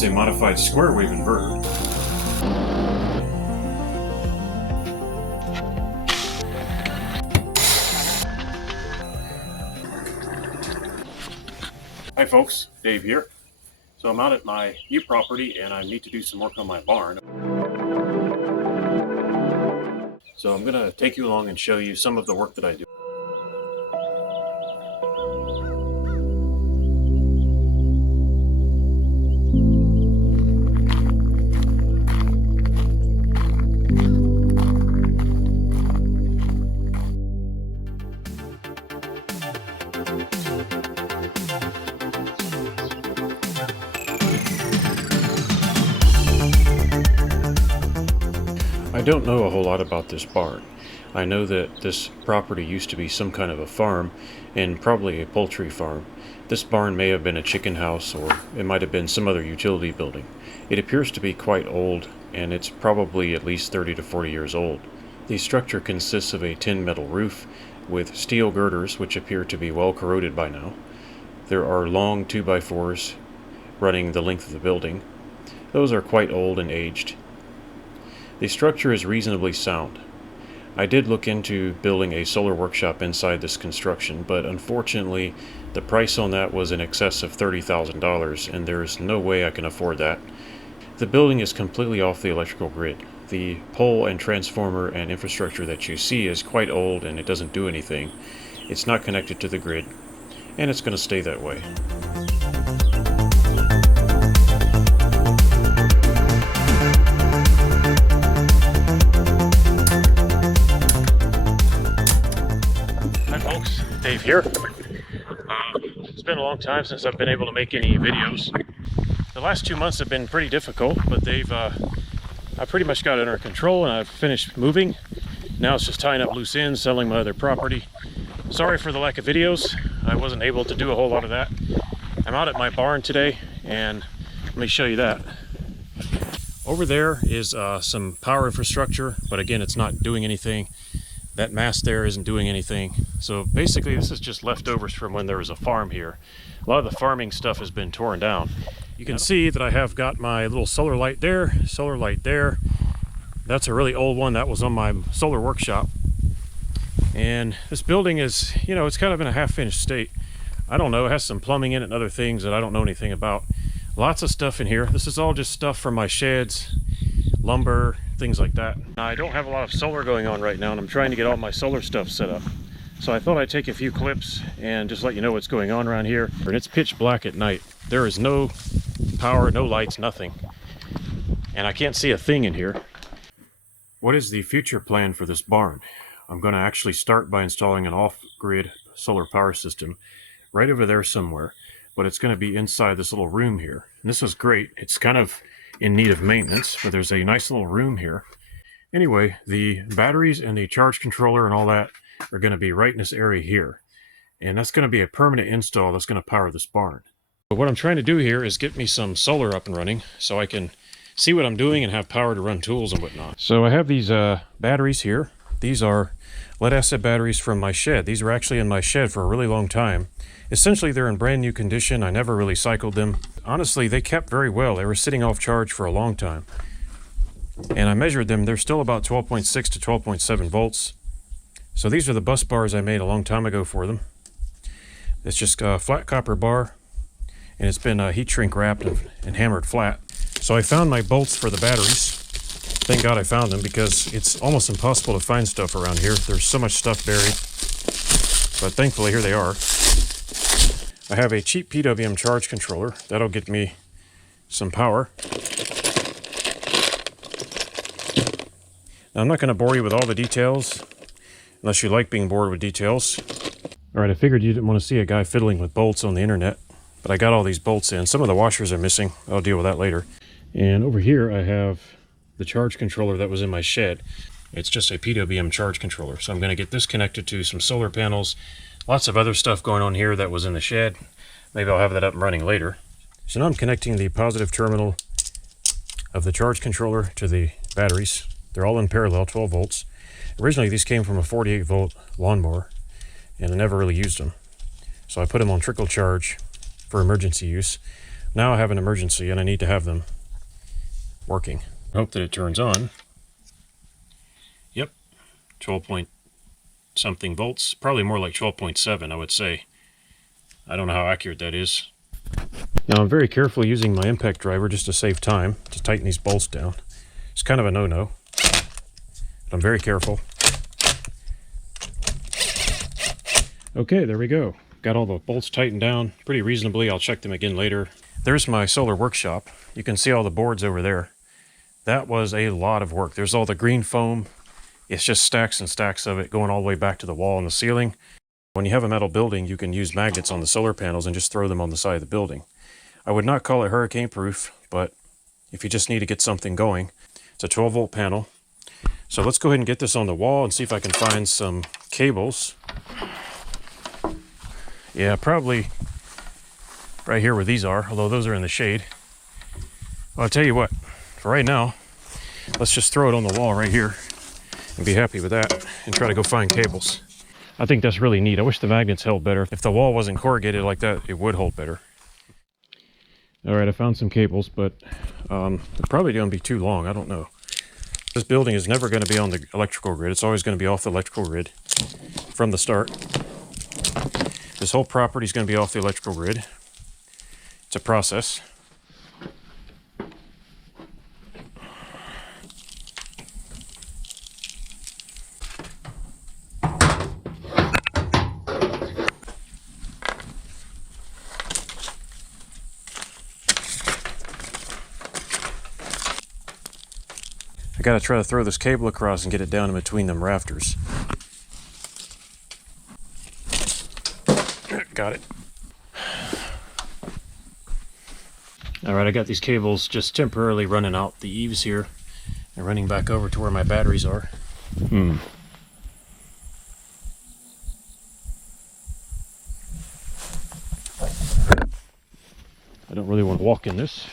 It's a modified square wave inverter. Hi folks, Dave here. So I'm out at my new property and I need to do some work on my barn. So I'm going to take you along and show you some of the work that I do. I don't know a whole lot about this barn. I know that this property used to be some kind of a farm and probably a poultry farm. This barn may have been a chicken house or it might have been some other utility building. It appears to be quite old and it's probably at least 30 to 40 years old. The structure consists of a tin metal roof with steel girders which appear to be well corroded by now. There are long 2x4s running the length of the building. Those are quite old and aged. The structure is reasonably sound. I did look into building a solar workshop inside this construction, but unfortunately the price on that was in excess of $30,000 and there's no way I can afford that. The building is completely off the electrical grid. The pole and transformer and infrastructure that you see is quite old and it doesn't do anything. It's not connected to the grid and it's going to stay that way. Dave here. It's been a long time since I've been able to make any videos. The last 2 months have been pretty difficult, but I pretty much got it under control and I've finished moving. Now it's just tying up loose ends, selling my other property. Sorry for the lack of videos. I wasn't able to do a whole lot of that. I'm out at my barn today and let me show you that. Over there is some power infrastructure, but again, it's not doing anything. That mast there isn't doing anything. So basically this is just leftovers from when there was a farm here. A lot of the farming stuff has been torn down. You can see that I have got my little solar light there, solar light there. That's a really old one that was on my solar workshop. And this building is, you know, it's kind of in a half-finished state. I don't know, it has some plumbing in it and other things that I don't know anything about. Lots of stuff in here. This is all just stuff from my sheds, lumber, things like that. I don't have a lot of solar going on right now and I'm trying to get all my solar stuff set up. So I thought I'd take a few clips and just let you know what's going on around here. And it's pitch black at night. There is no power, no lights, nothing. And I can't see a thing in here. What is the future plan for this barn? I'm going to actually start by installing an off-grid solar power system right over there somewhere. But it's going to be inside this little room here. And this is great. It's kind of in need of maintenance, but there's a nice little room here. Anyway, the batteries and the charge controller and all that are going to be right in this area here. And that's going to be a permanent install that's going to power this barn. But what I'm trying to do here is get me some solar up and running so I can see what I'm doing and have power to run tools and whatnot. So I have these batteries here. These are lead acid batteries from my shed. These were actually in my shed for a really long time. Essentially, they're in brand new condition. I never really cycled them. Honestly, they kept very well. They were sitting off charge for a long time. And I measured them. They're still about 12.6 to 12.7 volts. So these are the bus bars I made a long time ago for them. It's just a flat copper bar, and it's been heat shrink wrapped and hammered flat. So I found my bolts for the batteries. Thank God I found them because it's almost impossible to find stuff around here. There's so much stuff buried. But thankfully, here they are. I have a cheap PWM charge controller. That'll get me some power. Now, I'm not going to bore you with all the details, unless you like being bored with details. All right, I figured you didn't want to see a guy fiddling with bolts on the internet, but I got all these bolts in. Some of the washers are missing. I'll deal with that later. And over here, I have the charge controller that was in my shed. It's just a PWM charge controller. So I'm going to get this connected to some solar panels. Lots of other stuff going on here that was in the shed. Maybe I'll have that up and running later. So now I'm connecting the positive terminal of the charge controller to the batteries. They're all in parallel, 12 volts. Originally, these came from a 48 volt lawnmower, and I never really used them. So I put them on trickle charge for emergency use. Now I have an emergency and I need to have them working. I hope that it turns on. Yep, 12 point something volts, probably more like 12.7 I would say. I don't know how accurate that is. Now I'm very careful using my impact driver just to save time to tighten these bolts down. It's kind of a no-no, but I'm very careful. Okay, there we go. Got all the bolts tightened down pretty reasonably. I'll check them again later. There's my solar workshop. You can see all the boards over there. That was a lot of work. There's all the green foam. It's just stacks and stacks of it going all the way back to the wall and the ceiling. When you have a metal building, you can use magnets on the solar panels and just throw them on the side of the building. I would not call it hurricane proof, but if you just need to get something going, it's a 12 volt panel. So let's go ahead and get this on the wall and see if I can find some cables. Yeah, probably right here where these are, although those are in the shade. Well, I'll tell you what, for right now, let's just throw it on the wall right here and be happy with that and try to go find cables. I think that's really neat. I wish the magnets held better. If the wall wasn't corrugated like that, it would hold better. All right, I found some cables, but they're probably going to be too long. I don't know. This building is never going to be on the electrical grid. It's always going to be off the electrical grid from the start. This whole property is going to be off the electrical grid. It's a process. I gotta try to throw this cable across and get it down in between them rafters. Got it. All right, I got these cables just temporarily running out the eaves here and running back over to where my batteries are. I don't really want to walk in this.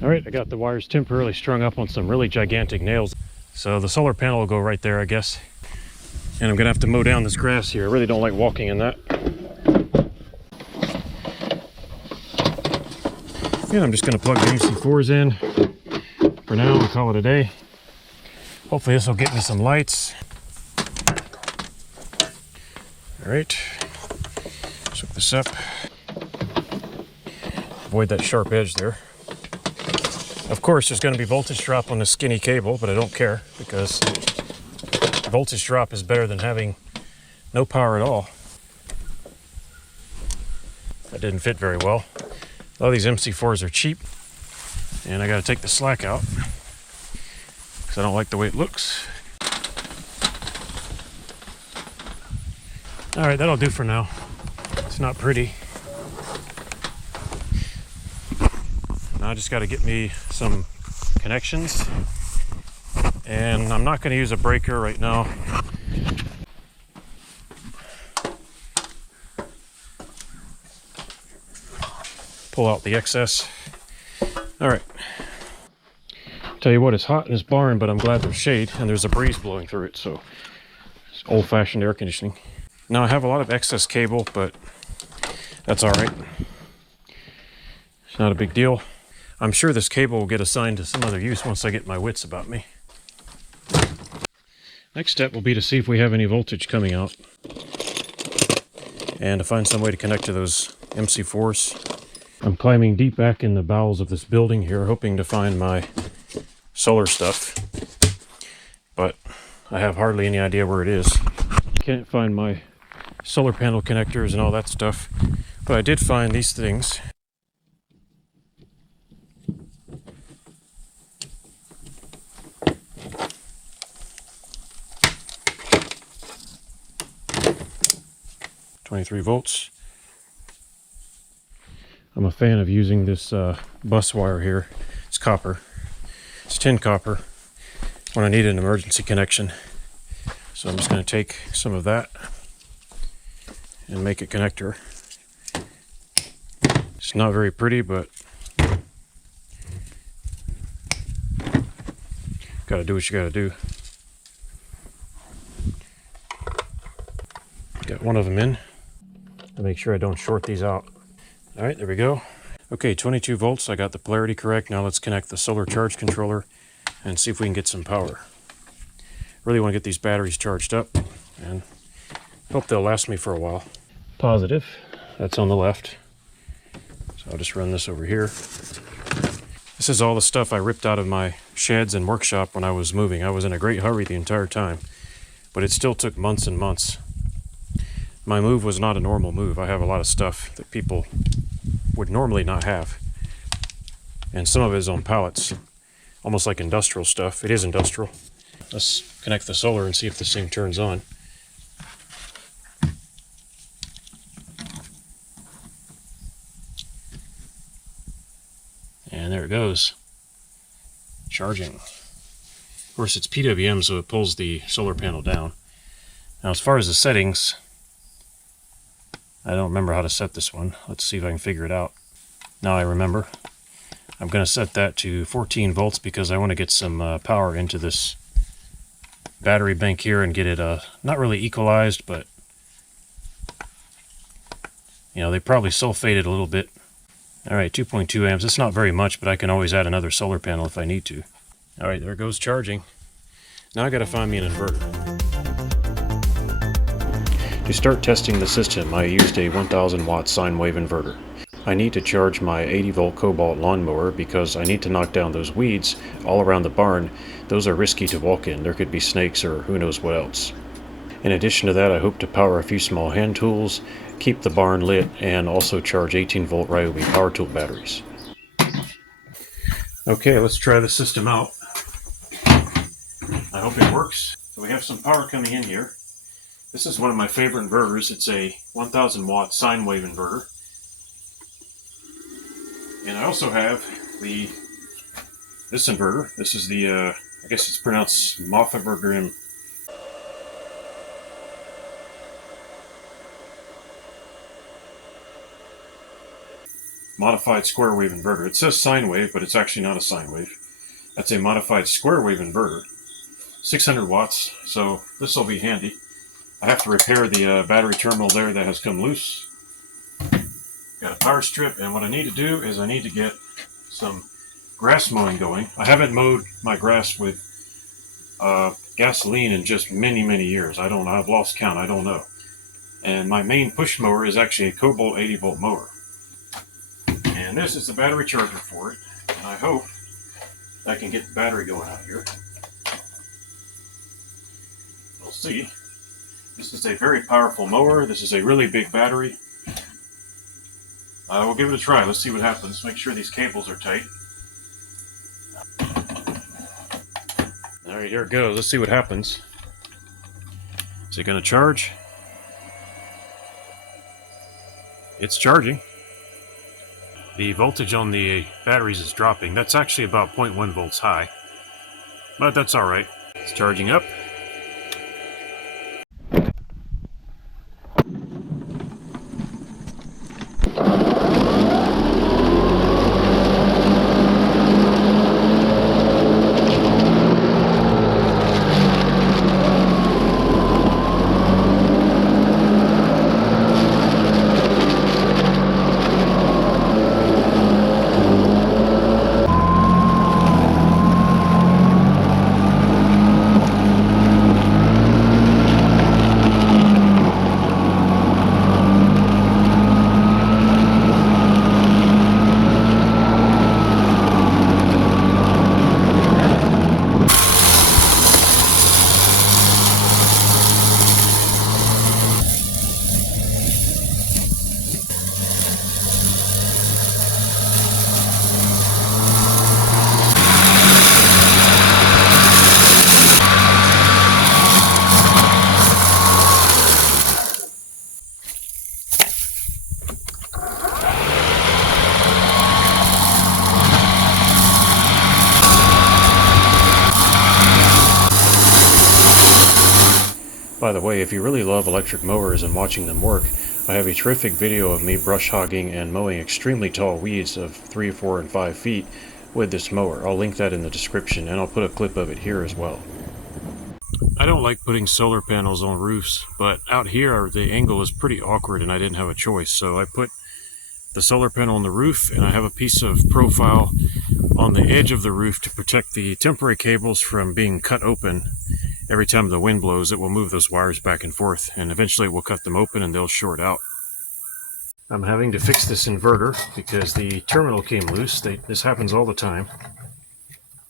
All right, I got the wires temporarily strung up on some really gigantic nails. So the solar panel will go right there, I guess. And I'm gonna have to mow down this grass here. I really don't like walking in that. And I'm just gonna plug the MC4s in for now and call it a day. Hopefully this will get me some lights. All right, let's hook this up. Avoid that sharp edge there. Of course, there's going to be voltage drop on this skinny cable, but I don't care because voltage drop is better than having no power at all. That didn't fit very well. A lot of these MC4s are cheap, and I got to take the slack out because I don't like the way it looks. All right, that'll do for now. It's not pretty. Now I just got to get me some connections, and I'm not going to use a breaker right now. Pull out the excess. All right. Tell you what, it's hot in this barn, but I'm glad there's shade and there's a breeze blowing through it, so it's old-fashioned air conditioning. Now I have a lot of excess cable, but that's all right. It's not a big deal. I'm sure this cable will get assigned to some other use once I get my wits about me. Next step will be to see if we have any voltage coming out and to find some way to connect to those MC4s. I'm climbing deep back in the bowels of this building here, hoping to find my solar stuff, but I have hardly any idea where it is. Can't find my solar panel connectors and all that stuff, but I did find these things. .23 volts. I'm a fan of using this bus wire here. It's copper. It's tin copper when I need an emergency connection. So I'm just going to take some of that and make a connector. It's not very pretty, but gotta do what you gotta do. Got one of them in to make sure I don't short these out. All right, there we go. Okay, 22 volts. I got the polarity correct. Now let's connect the solar charge controller and see if we can get some power. Really want to get these batteries charged up and hope they'll last me for a while. Positive. That's on the left. So I'll just run this over here. This is all the stuff I ripped out of my sheds and workshop when I was moving. I was in a great hurry the entire time, but it still took months and months. My move was not a normal move. I have a lot of stuff that people would normally not have. And some of it is on pallets, almost like industrial stuff. It is industrial. Let's connect the solar and see if this thing turns on. And there it goes. Charging. Of course, it's PWM, so it pulls the solar panel down. Now, as far as the settings, I don't remember how to set this one. Let's see if I can figure it out. Now I remember. I'm going to set that to 14 volts because I want to get some power into this battery bank here and get it not really equalized, but you know, they probably sulfated a little bit. Alright, 2.2 amps. It's not very much, but I can always add another solar panel if I need to. Alright, there goes charging. Now I gotta find me an inverter. To start testing the system, I used a 1000 watt sine wave inverter. I need to charge my 80 volt Cobalt lawnmower because I need to knock down those weeds all around the barn. Those are risky to walk in. There could be snakes or who knows what else. In addition to that, I hope to power a few small hand tools, keep the barn lit, and also charge 18 volt Ryobi power tool batteries. Okay, let's try the system out. I hope it works. So we have some power coming in here. This is one of my favorite inverters. It's a 1000 watt sine wave inverter. And I also have this inverter. This is the, I guess it's pronounced Moffenberger. Modified square wave inverter. It says sine wave, but it's actually not a sine wave. That's a modified square wave inverter. 600 watts, so this will be handy. I have to repair the battery terminal there that has come loose. Got a power strip, and what I need to do is I need to get some grass mowing going. I haven't mowed my grass with gasoline in just many years. I've lost count, I don't know. And my main push mower is actually a Cobalt 80 volt mower. And this is the battery charger for it. And I hope I can get the battery going out here. We'll see. This is a very powerful mower. This is a really big battery. We'll give it a try. Let's see what happens. Make sure these cables are tight. Alright, here it goes. Let's see what happens. Is it going to charge? It's charging. The voltage on the batteries is dropping. That's actually about 0.1 volts high. But that's alright. It's charging up. By the way, if you really love electric mowers and watching them work, I have a terrific video of me brush hogging and mowing extremely tall weeds of 3, 4, and 5 feet with this mower. I'll link that in the description, and I'll put a clip of it here as well. I don't like putting solar panels on roofs, but out here the angle is pretty awkward and I didn't have a choice, so I put the solar panel on the roof, and I have a piece of profile on the edge of the roof to protect the temporary cables from being cut open. Every time the wind blows, it will move those wires back and forth, and eventually it will cut them open and they'll short out. I'm having to fix this inverter because the terminal came loose. This happens all the time.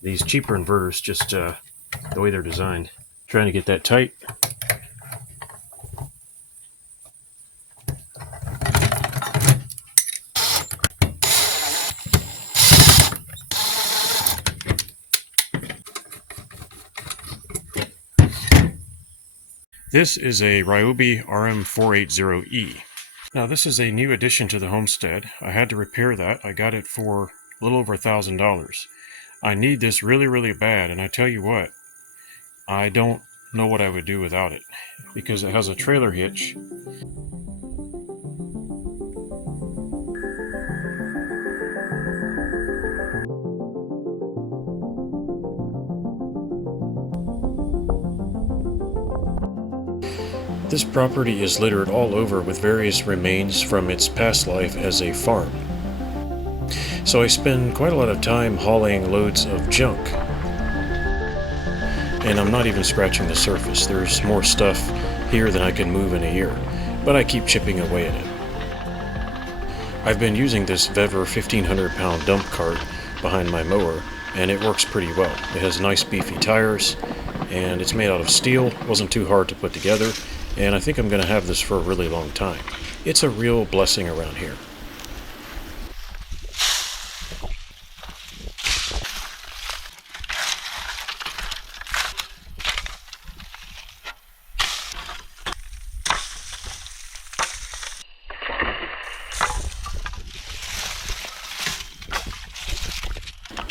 These cheaper inverters, just the way they're designed. Trying to get that tight. This is a Ryobi RM480E. Now this is a new addition to the homestead. I had to repair that. I got it for a little over $1,000. I need this really bad, and I tell you what, I don't know what I would do without it, because it has a trailer hitch. This property is littered all over with various remains from its past life as a farm. So I spend quite a lot of time hauling loads of junk. And I'm not even scratching the surface. There's more stuff here than I can move in a year, but I keep chipping away at it. I've been using this Vever 1,500-pound dump cart behind my mower, and it works pretty well. It has nice beefy tires, and it's made out of steel. Wasn't too hard to put together, and I think I'm going to have this for a really long time. It's a real blessing around here.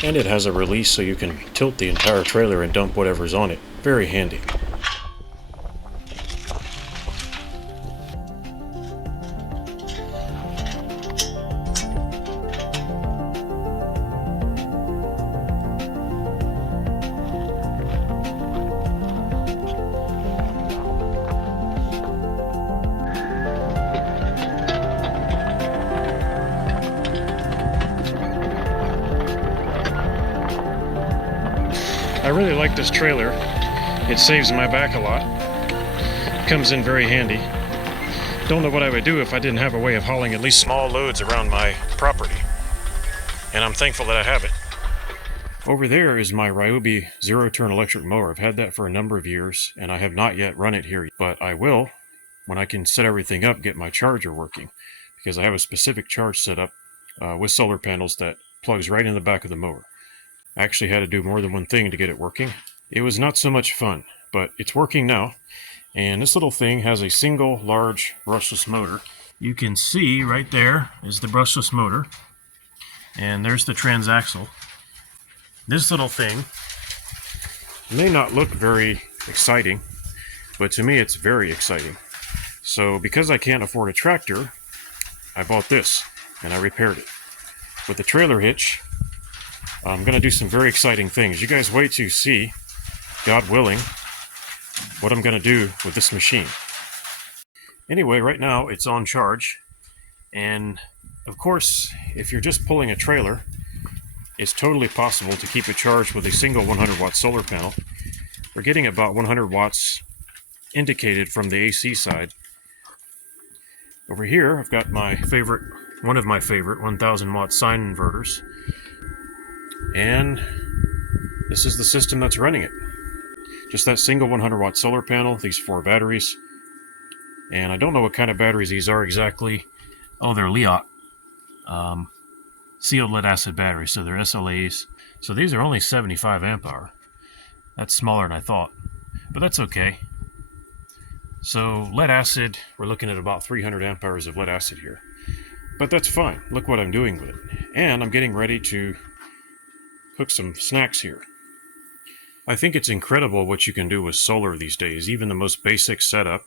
And it has a release so you can tilt the entire trailer and dump whatever's on it. Very handy. I really like this trailer. It saves my back a lot. Comes in very handy. Don't know what I would do if I didn't have a way of hauling at least small loads around my property. And I'm thankful that I have it. Over there is my Ryobi zero-turn electric mower. I've had that for a number of years, and I have not yet run it here. But I will, when I can set everything up, get my charger working. Because I have a specific charge set up with solar panels that plugs right in the back of the mower. I actually had to do more than one thing to get it working. It was not so much fun, but it's working now. And this little thing has a single large brushless motor. You can see right there is the brushless motor. And there's the transaxle. This little thing may not look very exciting, but to me it's very exciting. So because I can't afford a tractor, I bought this and I repaired it. With the trailer hitch, I'm going to do some very exciting things. You guys wait to see, God willing, what I'm going to do with this machine. Anyway, right now it's on charge. And of course, if you're just pulling a trailer, it's totally possible to keep it charged with a single 100-watt solar panel. We're getting about 100 watts indicated from the AC side. Over here, I've got my favorite, one of my favorite 1,000-watt sine inverters. And this is the system that's running it. Just that single 100-watt solar panel, these 4 batteries. And I don't know what kind of batteries these are exactly. Oh, they're Liot. Sealed lead acid batteries, so they're SLAs. So these are only 75 amp hour. That's smaller than I thought, but that's okay. So lead acid, we're looking at about 300 amp hours of lead acid here. But that's fine. Look what I'm doing with it. And I'm getting ready to cook some snacks here. I think it's incredible what you can do with solar these days, even the most basic setup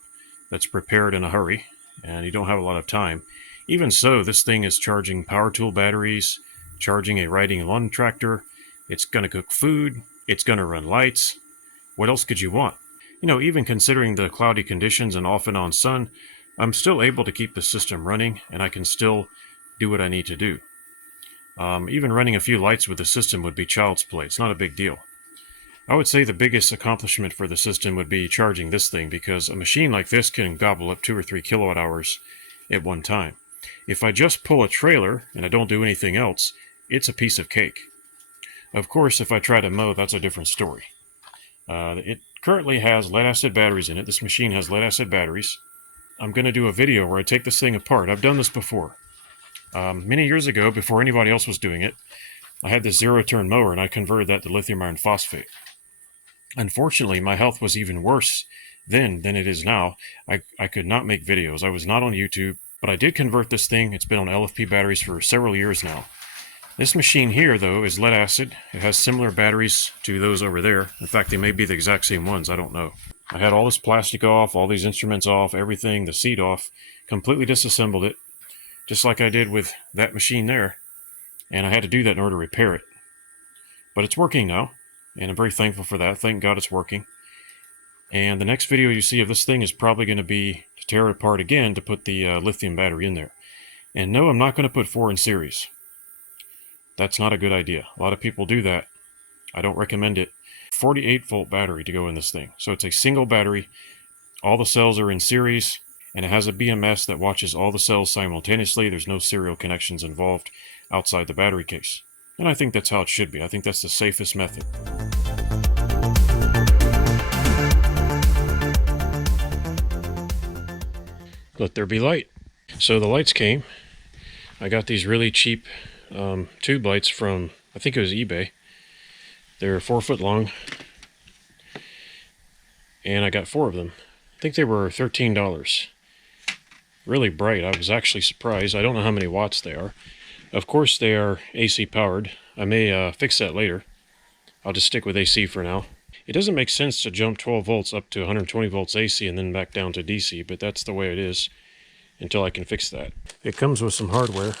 that's prepared in a hurry and you don't have a lot of time. Even so, this thing is charging power tool batteries, charging a riding lawn tractor, it's going to cook food, it's going to run lights. What else could you want? You know, even considering the cloudy conditions and off and on sun, I'm still able to keep the system running and I can still do what I need to do. Even running a few lights with the system would be child's play. It's not a big deal. I would say the biggest accomplishment for the system would be charging this thing, because a machine like this can gobble up 2 or 3 kilowatt hours at one time. If I just pull a trailer and I don't do anything else, it's a piece of cake. Of course, if I try to mow, that's a different story. It currently has lead-acid batteries in it. This machine has lead-acid batteries. I'm going to do a video where I take this thing apart. I've done this before. Many years ago, before anybody else was doing it, I had this zero-turn mower and I converted that to lithium iron phosphate. Unfortunately, my health was even worse then than it is now. I could not make videos. I was not on YouTube, but I did convert this thing. It's been on LFP batteries for several years now. This machine here, though, is lead acid. It has similar batteries to those over there. In fact, they may be the exact same ones. I don't know. I had all this plastic off, all these instruments off, everything, the seat off, completely disassembled it, just like I did with that machine there. And I had to do that in order to repair it. But it's working now. And I'm very thankful for that. Thank God it's working. And the next video you see of this thing is probably going to be to tear it apart again to put the lithium battery in there. And no, I'm not going to put 4 in series. That's not a good idea. A lot of people do that. I don't recommend it. 48 volt battery to go in this thing. So it's a single battery. All the cells are in series. And it has a BMS that watches all the cells simultaneously. There's no serial connections involved outside the battery case. And I think that's how it should be. I think that's the safest method. Let there be light. So the lights came. I got these really cheap tube lights from, I think it was eBay. They're 4 foot long. And I got 4 of them. I think they were $13. Really bright. I was actually surprised. I don't know how many watts they are. Of course they are AC powered. I may fix that later. I'll just stick with AC for now. It doesn't make sense to jump 12 volts up to 120 volts AC and then back down to DC, but that's the way it is until I can fix that. It comes with some hardware.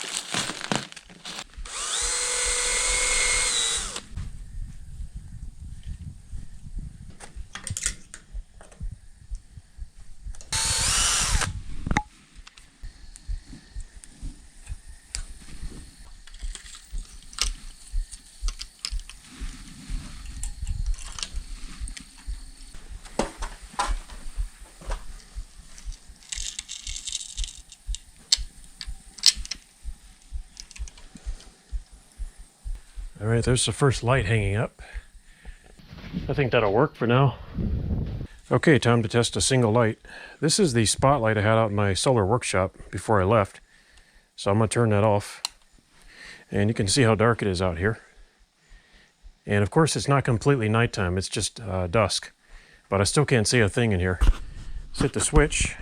All right, there's the first light hanging up. I think that'll work for now. Okay, time to test a single light. This is the spotlight I had out in my solar workshop before I left. So I'm gonna turn that off. And you can see how dark it is out here. And of course it's not completely nighttime, it's just dusk. But I still can't see a thing in here. Let's hit the switch.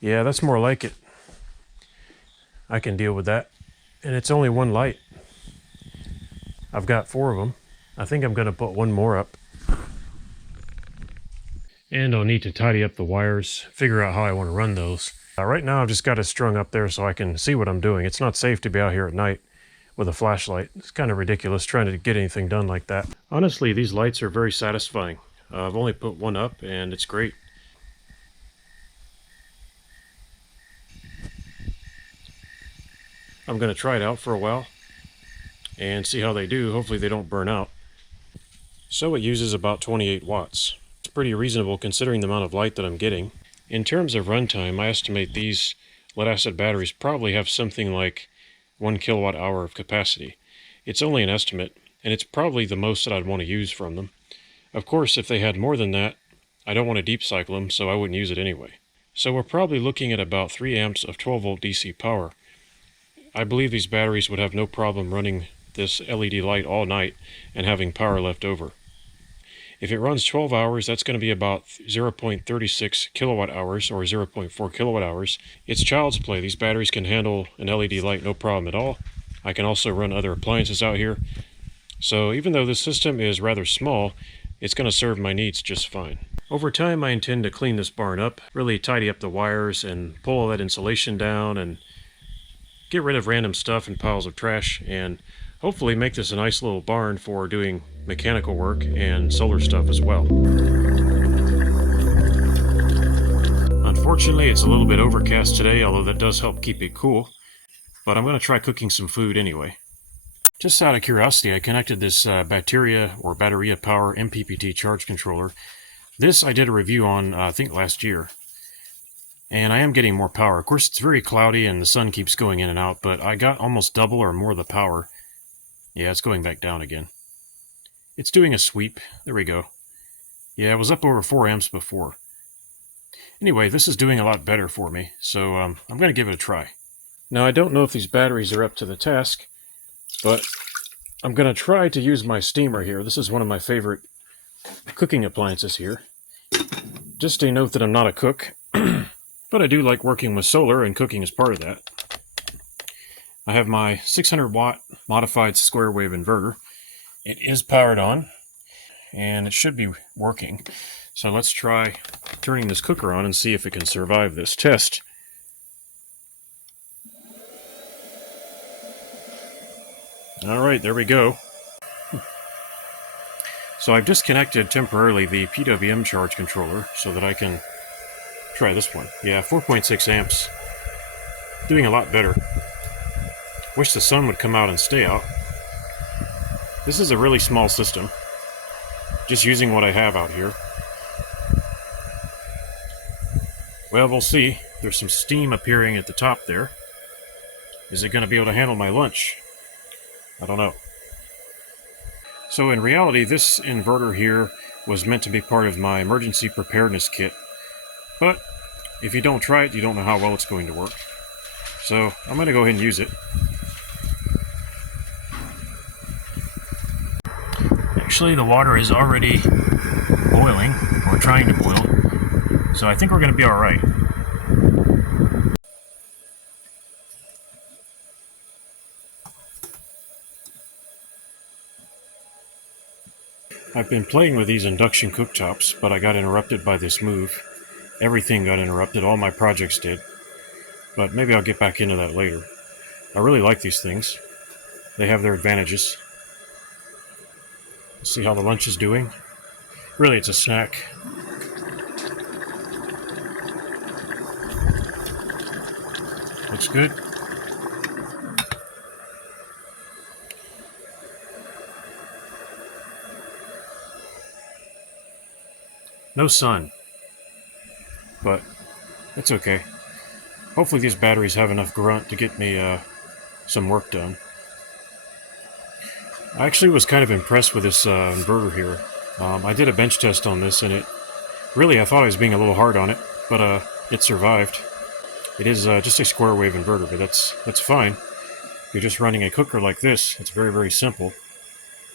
Yeah, that's more like it. I can deal with that. And it's only one light. I've got 4 of them. I think I'm going to put 1 more up. And I'll need to tidy up the wires, figure out how I want to run those. Right now I've just got it strung up there so I can see what I'm doing. It's not safe to be out here at night with a flashlight. It's kind of ridiculous trying to get anything done like that. Honestly, these lights are very satisfying. I've only put 1 up and it's great. I'm going to try it out for a while and see how they do. Hopefully they don't burn out. So it uses about 28 watts. It's pretty reasonable considering the amount of light that I'm getting. In terms of runtime, I estimate these lead-acid batteries probably have something like 1 kilowatt hour of capacity. It's only an estimate, and it's probably the most that I'd want to use from them. Of course, if they had more than that, I don't want to deep cycle them, so I wouldn't use it anyway. So we're probably looking at about 3 amps of 12 volt DC power. I believe these batteries would have no problem running this LED light all night and having power left over. If it runs 12 hours, that's going to be about 0.36 kilowatt hours or 0.4 kilowatt hours. It's child's play. These batteries can handle an LED light no problem at all. I can also run other appliances out here. So even though this system is rather small, it's going to serve my needs just fine. Over time, I intend to clean this barn up, really tidy up the wires and pull all that insulation down and get rid of random stuff and piles of trash, and hopefully make this a nice little barn for doing mechanical work and solar stuff as well. Unfortunately, it's a little bit overcast today, although that does help keep it cool, but I'm going to try cooking some food anyway. Just out of curiosity, I connected this Bateria Power MPPT charge controller. This I did a review on, I think last year. And I am getting more power. Of course, it's very cloudy and the sun keeps going in and out, but I got almost double or more of the power. Yeah, it's going back down again. It's doing a sweep. There we go. Yeah, it was up over 4 amps before. Anyway, this is doing a lot better for me, so I'm going to give it a try. Now, I don't know if these batteries are up to the task, but I'm going to try to use my steamer here. This is one of my favorite cooking appliances here. Just a note that I'm not a cook, but I do like working with solar, and cooking is part of that. I have my 600 watt modified square wave inverter. It is powered on, and it should be working. So let's try turning this cooker on and see if it can survive this test. Alright, there we go. So I've disconnected temporarily the PWM charge controller so that I can try this one. Yeah, 4.6 amps. Doing a lot better. Wish the sun would come out and stay out. This is a really small system. Just using what I have out here. Well, we'll see. There's some steam appearing at the top there. Is it going to be able to handle my lunch? I don't know. So in reality, this inverter here was meant to be part of my emergency preparedness kit. But if you don't try it, you don't know how well it's going to work. So I'm going to go ahead and use it. Actually, the water is already boiling, or trying to boil. So I think we're going to be alright. I've been playing with these induction cooktops, but I got interrupted by this move. Everything got interrupted, all my projects did. But maybe I'll get back into that later. I really like these things. They have their advantages. Let's see how the lunch is doing. Really, it's a snack. Looks good. No sun, but it's okay. Hopefully these batteries have enough grunt to get me some work done. I actually was kind of impressed with this inverter here. I did a bench test on this, and I thought I was being a little hard on it, but it survived. It is just a square wave inverter, but that's fine. If you're just running a cooker like this, it's very, very simple.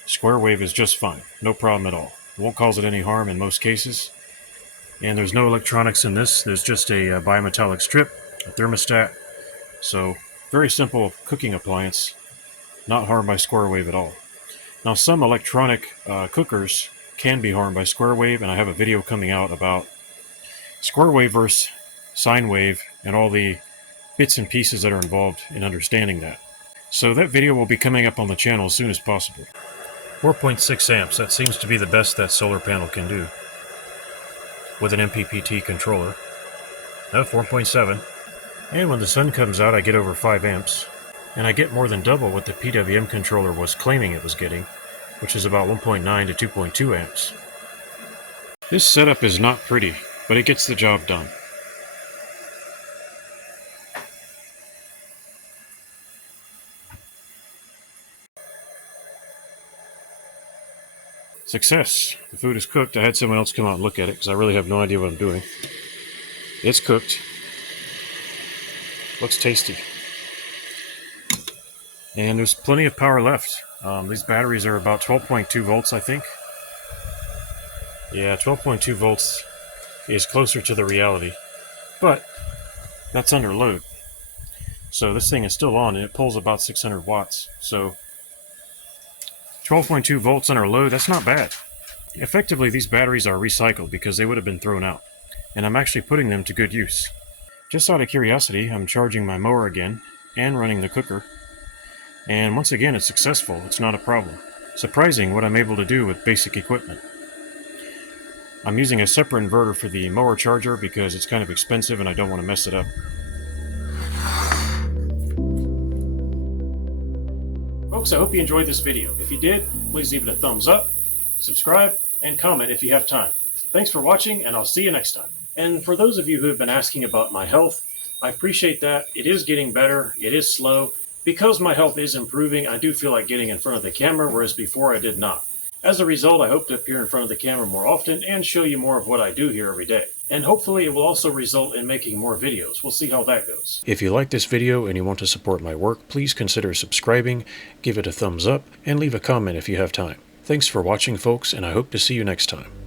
Square wave is just fine, no problem at all. It won't cause it any harm in most cases. And there's no electronics in this. There's just a bimetallic strip, a thermostat. So, very simple cooking appliance, not harmed by square wave at all. Now, some electronic cookers can be harmed by square wave, and I have a video coming out about square wave versus sine wave and all the bits and pieces that are involved in understanding that. So that video will be coming up on the channel as soon as possible. 4.6 amps, that seems to be the best that solar panel can do with an MPPT controller. No, 4.7. And when the sun comes out, I get over 5 amps. And I get more than double what the PWM controller was claiming it was getting, which is about 1.9 to 2.2 amps. This setup is not pretty, but it gets the job done. Success! The food is cooked. I had someone else come out and look at it because I really have no idea what I'm doing. It's cooked. Looks tasty. And there's plenty of power left. These batteries are about 12.2 volts, I think. Yeah, 12.2 volts is closer to the reality. But that's under load. So this thing is still on, and it pulls about 600 watts. So 12.2 volts on our load, that's not bad. Effectively, these batteries are recycled because they would have been thrown out, and I'm actually putting them to good use. Just out of curiosity, I'm charging my mower again and running the cooker, and once again it's successful. It's not a problem. Surprising what I'm able to do with basic equipment. I'm using a separate inverter for the mower charger because it's kind of expensive and I don't want to mess it up. Folks, I hope you enjoyed this video. If you did, please leave it a thumbs up, subscribe, and comment if you have time. Thanks for watching, and I'll see you next time. And for those of you who have been asking about my health, I appreciate that. It is getting better. It is slow. Because my health is improving, I do feel like getting in front of the camera, whereas before I did not. As a result, I hope to appear in front of the camera more often and show you more of what I do here every day. And hopefully it will also result in making more videos. We'll see how that goes. If you like this video and you want to support my work, please consider subscribing, give it a thumbs up, and leave a comment if you have time. Thanks for watching, folks, and I hope to see you next time.